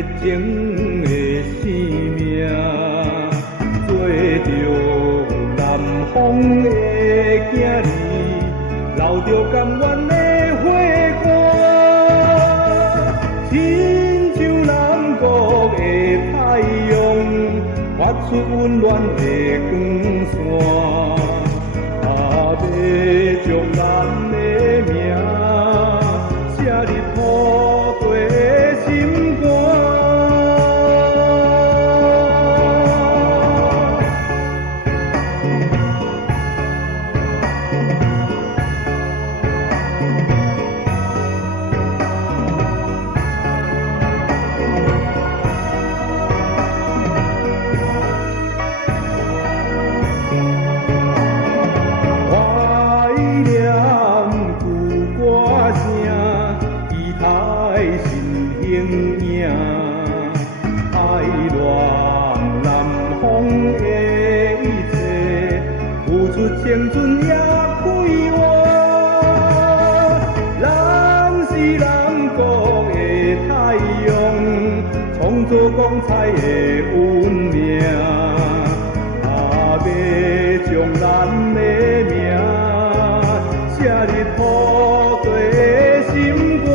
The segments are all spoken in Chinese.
热情的生命，做着南方的囝儿，留着甘愿的火光，亲像南国的太阳，发出温暖的光线。要将咱的名写入土地的心肝。爱恋南方的一切，付出青春也快活。咱是南国的太阳，创造光彩的运命。要将咱的名写入土地的心肝。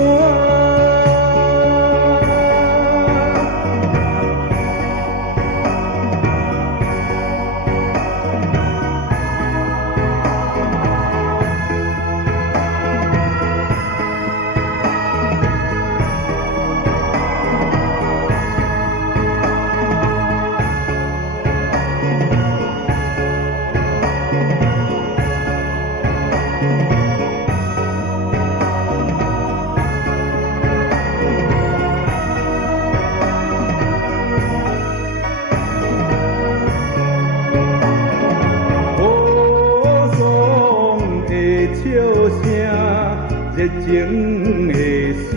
热情的生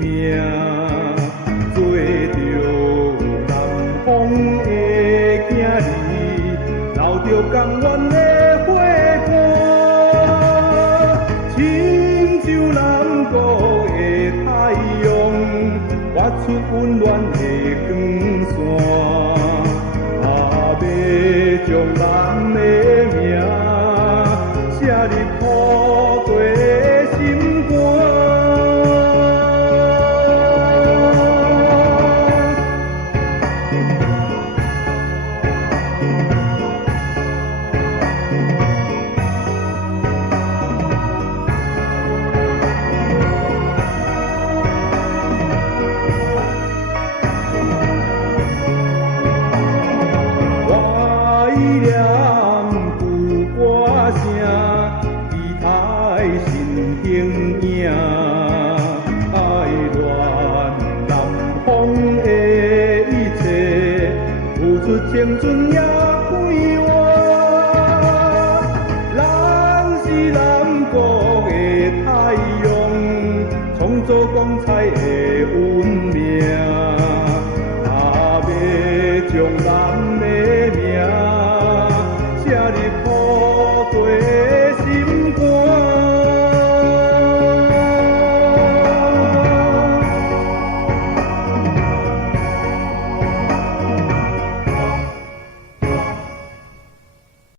命，做着南方的囝儿，留着甘愿的火光，亲像南国的太阳，发出温暖的光线。要将咱的名写入土地的心肝。怀念旧歌声，期待新形影。爱恋南方的一切，付出青春。